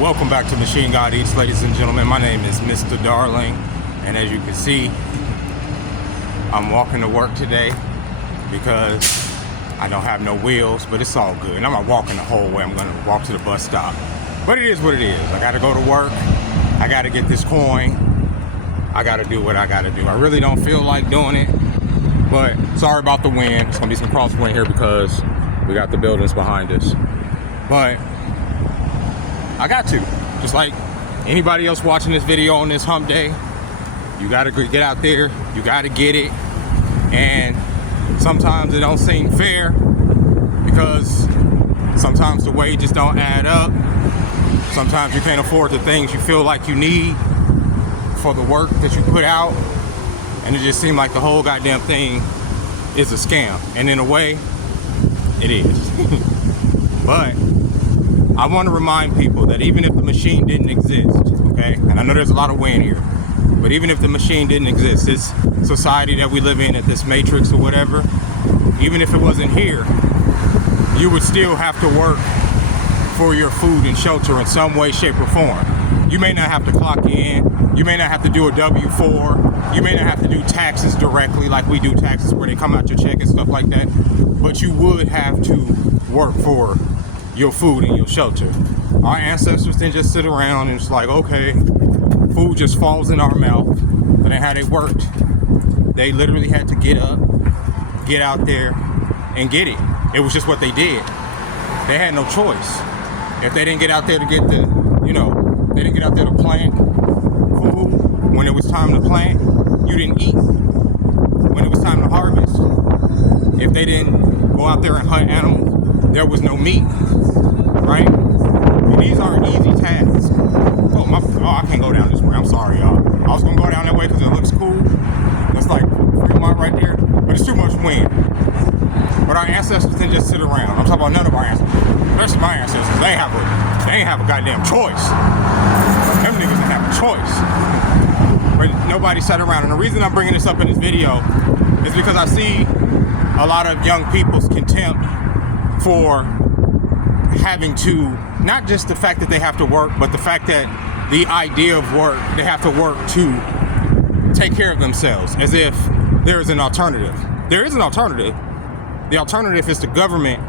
Welcome back to Machine God Eats, ladies and gentlemen. My name is Mr. Darling, and as you can see, I'm walking to work today because I don't have no wheels, but it's all good. And I'm not walking the whole way. I'm going to walk to the bus stop. But it is what it is. I got to go to work. I got to get this coin. I got to do what I got to do. I really don't feel like doing it, but sorry about the wind. It's going to be some crosswind here because we got the buildings behind us. But I got to. Just like anybody else watching this video on this hump day, you got to get out there. You got to get it. And sometimes it don't seem fair because sometimes the wages don't add up. Sometimes you can't afford the things you feel like you need for the work that you put out. And it just seemed like the whole goddamn thing is a scam. And in a way, it is. But I want to remind people that even if the machine didn't exist, okay, and I know there's a lot of wind here, but even if the machine didn't exist, this society that we live in, at this matrix or whatever, even if it wasn't here, you would still have to work for your food and shelter in some way, shape, or form. You may not have to clock in, you may not have to do a W-4, you may not have to do taxes directly like we do taxes where they come out your check and stuff like that, but you would have to work for your food and your shelter. Our ancestors didn't just sit around and it's like, okay, food just falls in our mouth. But then how they worked, they literally had to get up, get out there, and get it. It was just what they did. They had no choice. If they didn't get out there to get the, they didn't get out there to plant food when it was time to plant, you didn't eat. When it was time to harvest, if they didn't go out there and hunt animals, there was no meat, right? And these aren't easy tasks. Oh, I can't go down this way. I'm sorry, y'all. I was gonna go down that way because it looks cool. It's like Fremont right there, but it's too much wind. But our ancestors didn't just sit around. I'm talking about none of our ancestors, especially my ancestors. They ain't have a goddamn choice. Them niggas didn't have a choice. But nobody sat around. And the reason I'm bringing this up in this video is because I see a lot of young people's contempt for having to, not just the fact that they have to work, but the fact that the idea of work, they have to work to take care of themselves, as if there is an alternative. There is an alternative. The alternative is the government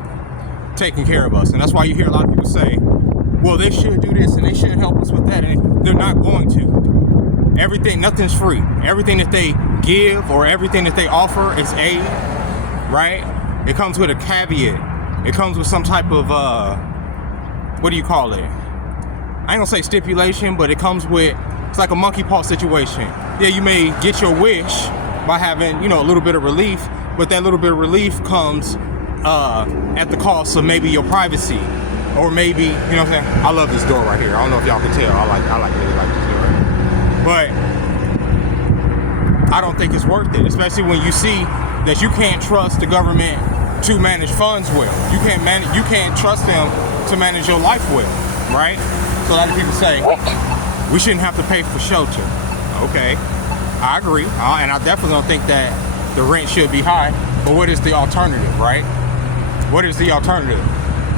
taking care of us. And that's why you hear a lot of people say, well, they should do this and they should help us with that. And they're not going to. Nothing's free. Everything that they give or everything that they offer is aid, right? It comes with a caveat. It comes with some type of, what do you call it? I ain't gonna say stipulation, but it comes with, it's like a monkey paw situation. Yeah, you may get your wish by having, a little bit of relief, but that little bit of relief comes at the cost of maybe your privacy, or maybe, you know what I'm saying? I love this door right here. I don't know if y'all can tell. I really like this door. But I don't think it's worth it, especially when you see that you can't trust the government to manage funds well. You can't trust them to manage your life well, right? So a lot of people say, we shouldn't have to pay for shelter. Okay, I agree. And I definitely don't think that the rent should be high, but what is the alternative, right? What is the alternative?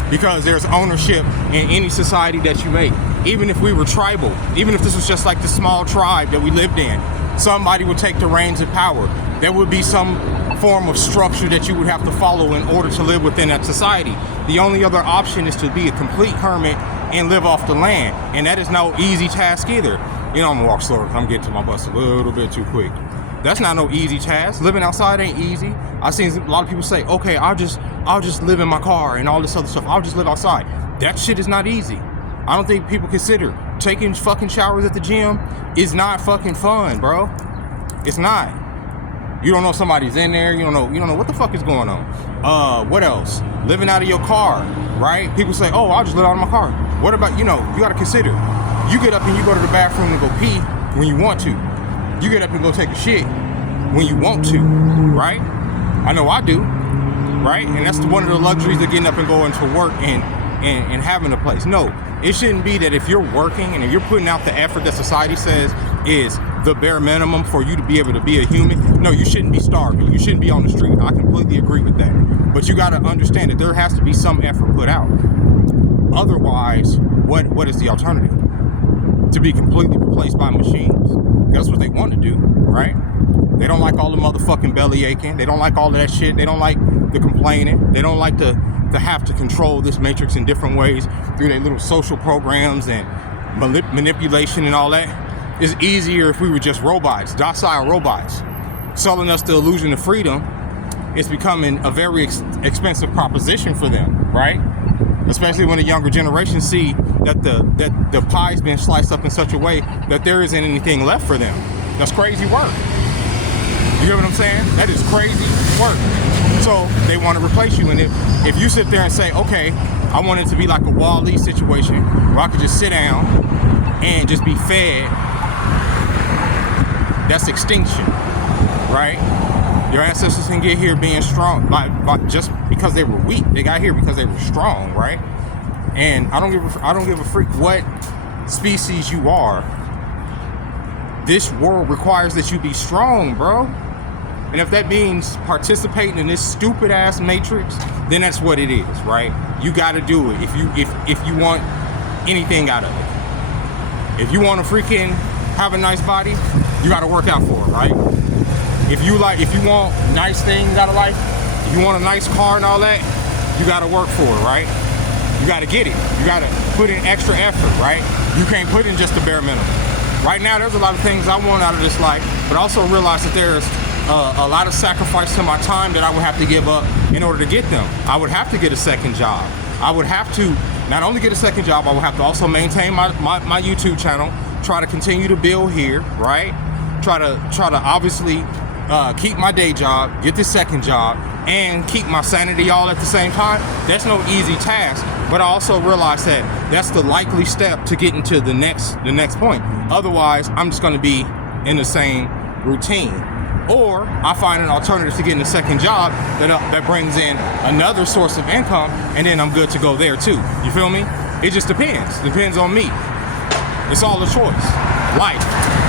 Because there's ownership in any society that you make. Even if we were tribal, even if this was just like the small tribe that we lived in, somebody would take the reins of power. There would be some form of structure that you would have to follow in order to live within that society. The only other option is to be a complete hermit and live off the land. And that is no easy task either. I'm gonna walk slower. I'm getting to my bus a little bit too quick. That's not no easy task. Living outside ain't easy. I've seen a lot of people say, okay, I'll just live in my car and all this other stuff. I'll just live outside. That shit is not easy. I don't think people consider taking fucking showers at the gym is not fucking fun, bro. It's not. You don't know somebody's in there. You don't know what the fuck is going on. What else? Living out of your car, right? People say, oh, I'll just live out of my car. What about, you gotta consider. You get up and you go to the bathroom and go pee when you want to. You get up and go take a shit when you want to, right? I know I do, right? And that's one of the luxuries of getting up and going to work and having a place. No, it shouldn't be that if you're working and if you're putting out the effort that society says is the bare minimum for you to be able to be a human, no, you shouldn't be starving. You shouldn't be on the street. I completely agree with that. But you got to understand that there has to be some effort put out. otherwise, what is the alternative? To be completely replaced by machines. That's what they want to do, right? They don't like all the motherfucking belly aching. They don't like all of that shit. They don't like the complaining. They don't like to have to control this matrix in different ways through their little social programs and manipulation and all that. It's easier if we were just robots, docile robots. Selling us the illusion of freedom is becoming a very expensive proposition for them, right? Especially when the younger generation see that the pie's been sliced up in such a way that there isn't anything left for them. That's crazy work. You get what I'm saying? That is crazy work. So they want to replace you. And if you sit there and say, okay, I want it to be like a Wall-E situation where I could just sit down and just be fed, that's extinction, right? Your ancestors can get here being strong, just because they were weak. They got here because they were strong, right? And I don't give a freak what species you are. This world requires that you be strong, bro. And if that means participating in this stupid ass matrix, then that's what it is, right? You got to do it if you want anything out of it. If you want to freaking have a nice body, you got to work out for it, right? If you want nice things out of life, if you want a nice car and all that, you got to work for it, right? You got to get it. You got to put in extra effort, right? You can't put in just the bare minimum. Right now, there's a lot of things I want out of this life, but also realize that there's a lot of sacrifice to my time that I would have to give up in order to get them. I would have to get a second job. I would have to not only get a second job, I would have to also maintain my YouTube channel, try to continue to build here, right? Try to obviously keep my day job, get the second job, and keep my sanity all at the same time. That's no easy task, but I also realize that that's the likely step to getting to the next point. Otherwise, I'm just going to be in the same routine. Or I find an alternative to getting a second job that brings in another source of income, and then I'm good to go there too. You feel me? It just depends. Depends on me. It's all a choice. Life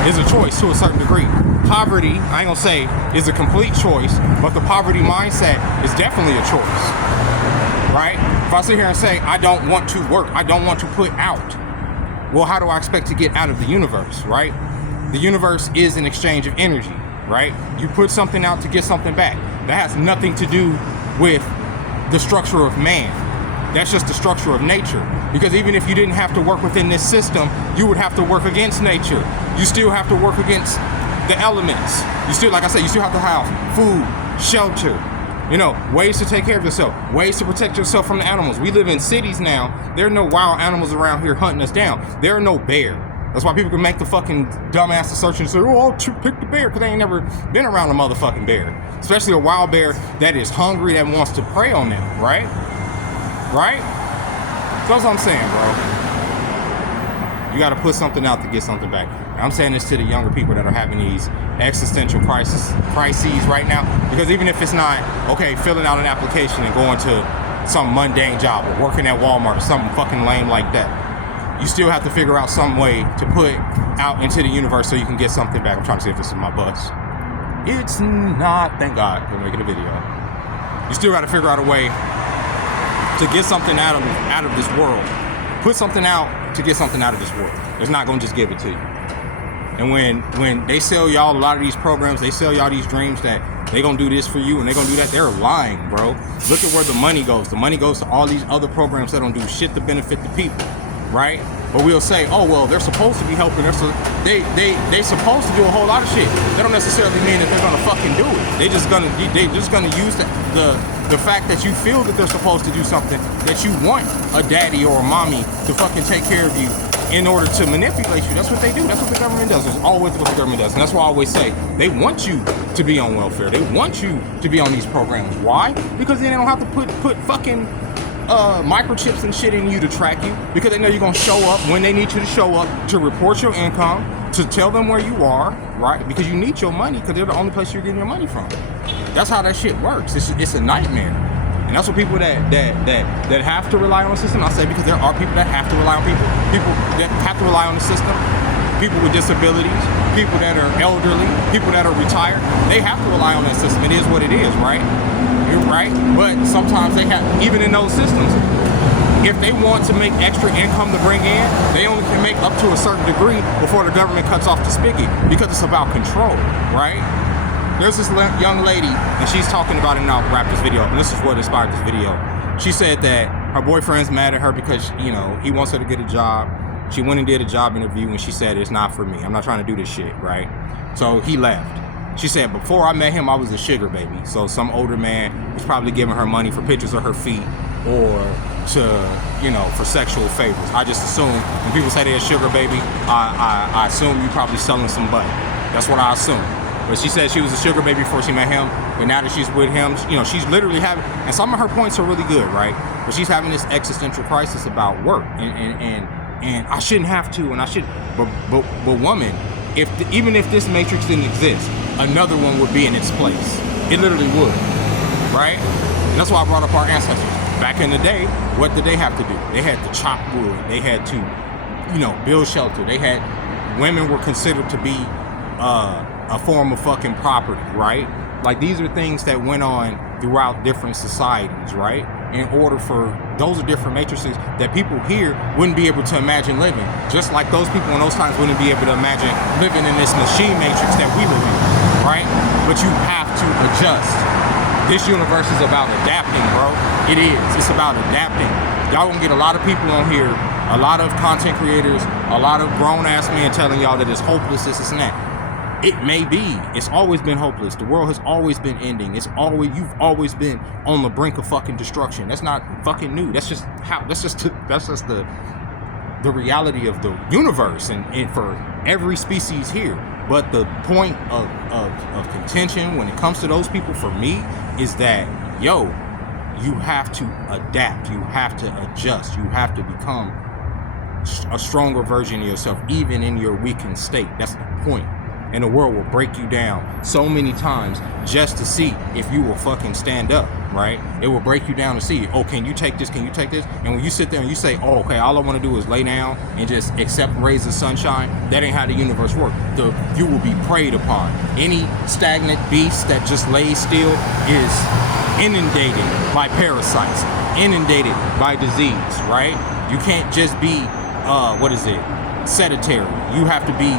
is a choice to a certain degree. Poverty, I ain't gonna say is a complete choice, but the poverty mindset is definitely a choice, right? If I sit here and say, I don't want to work, I don't want to put out, well, how do I expect to get out of the universe, right? The universe is an exchange of energy, right? You put something out to get something back. That has nothing to do with the structure of man. That's just the structure of nature. Because even if you didn't have to work within this system, you would have to work against nature. You still have to work against the elements. You still, like I said, you still have to have food, shelter, ways to take care of yourself, ways to protect yourself from the animals. We live in cities now. There are no wild animals around here hunting us down. There are no bear. That's why people can make the fucking dumbass assertion and say, oh, I'll pick the bear, because they ain't never been around a motherfucking bear. Especially a wild bear that is hungry, that wants to prey on them, right? Right? So that's what I'm saying, bro. You got to put something out to get something back. And I'm saying this to the younger people that are having these existential crises right now. Because even if it's not, okay, filling out an application and going to some mundane job or working at Walmart or something fucking lame like that, you still have to figure out some way to put out into the universe so you can get something back. I'm trying to see if this is my bus. It's not. Thank God for making a video. You still got to figure out a way to get something out of this world. Put something out to get something out of this world. It's not going to just give it to you. And when they sell y'all a lot of these programs, they sell y'all these dreams that they going to do this for you and they going to do that, they're lying, bro. Look at where the money goes. The money goes to all these other programs that don't do shit to benefit the people, right? But we'll say, oh, well, they're supposed to be helping. They supposed to do a whole lot of shit. That don't necessarily mean that they're going to fucking do it. They just gonna use the fact that you feel that they're supposed to do something, that you want a daddy or a mommy to fucking take care of you in order to manipulate you. That's what they do. That's what the government does. That's always what the government does. And that's why I always say, they want you to be on welfare. They want you to be on these programs. Why? Because then they don't have to put fucking microchips and shit in you to track you, because they know you're gonna show up when they need you to show up, to report your income, to tell them where you are, right? Because you need your money, because they're the only place you're getting your money from. That's how that shit works. It's a nightmare. And that's what people that have to rely on the system, I say, because there are people that have to rely on people that have to rely on the system, people with disabilities, people that are elderly, people that are retired, they have to rely on that system. It is what it is, right? You're right. But sometimes they have, even in those systems, if they want to make extra income to bring in, they only can make up to a certain degree before the government cuts off the spigot, because it's about control, right? There's this young lady, and she's talking about it, and I'll wrap this video up, and this is what inspired this video. She said that her boyfriend's mad at her because, you know, he wants her to get a job. She went and did a job interview, and she said, it's not for me. I'm not trying to do this shit, right? So he left. She said, before I met him, I was a sugar baby. So some older man was probably giving her money for pictures of her feet or to, you know, for sexual favors. I just assume when people say they're a sugar baby, I assume you probably selling some butt. That's what I assume. But she said she was a sugar baby before she met him, and now that she's with him, you know, she's literally having, and some of her points are really good, right? But she's having this existential crisis about work, and I shouldn't have to, and I should, but woman, even if this matrix didn't exist, another one would be in its place. It literally would, right? And that's why I brought up our ancestors. Back in the day, what did they have to do? They had to chop wood. They had to, you know, build shelter. Women were considered to be a form of fucking property, right? Like, these are things that went on throughout different societies, right? In order for, those are different matrices that people here wouldn't be able to imagine living. Just like those people in those times wouldn't be able to imagine living in this machine matrix that we live in, right? But you have to adjust. This universe is about adapting, bro. It is. It's about adapting. Y'all gonna get a lot of people on here, a lot of content creators, a lot of grown-ass men telling y'all that it's hopeless, this and that. It may be. It's always been hopeless. The world has always been ending. You've always been on the brink of fucking destruction. That's not fucking new. That's just the reality of the universe and for every species here. But the point of contention when it comes to those people, for me, is that, yo, you have to adapt. You have to adjust. You have to become a stronger version of yourself, even in your weakened state. That's the point. And the world will break you down so many times just to see if you will fucking stand up, right? It will break you down to see, oh, can you take this? Can you take this? And when you sit there and you say, oh, okay, all I want to do is lay down and just accept rays of sunshine, that ain't how the universe works. You will be preyed upon. Any stagnant beast that just lays still is inundated by parasites, inundated by disease, right? You can't just be, sedentary. You have to be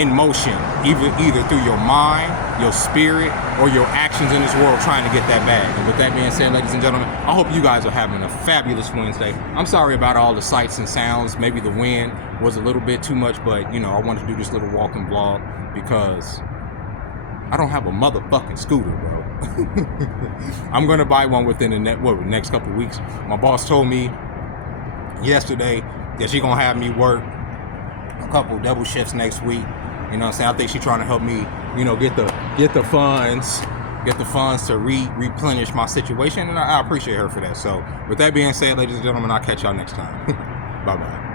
in motion, either through your mind, your spirit, or your actions in this world trying to get that bag. And with that being said, ladies and gentlemen, I hope you guys are having a fabulous Wednesday. I'm sorry about all the sights and sounds. Maybe the wind was a little bit too much, but, you know, I wanted to do this little walking vlog because I don't have a motherfucking scooter, bro. I'm gonna buy one within the next couple weeks. My boss told me yesterday that she gonna have me work a couple double shifts next week. You know what I'm saying? I think she's trying to help me, you know, get the funds to replenish my situation, and I appreciate her for that. So with that being said, ladies and gentlemen, I'll catch y'all next time. Bye-bye.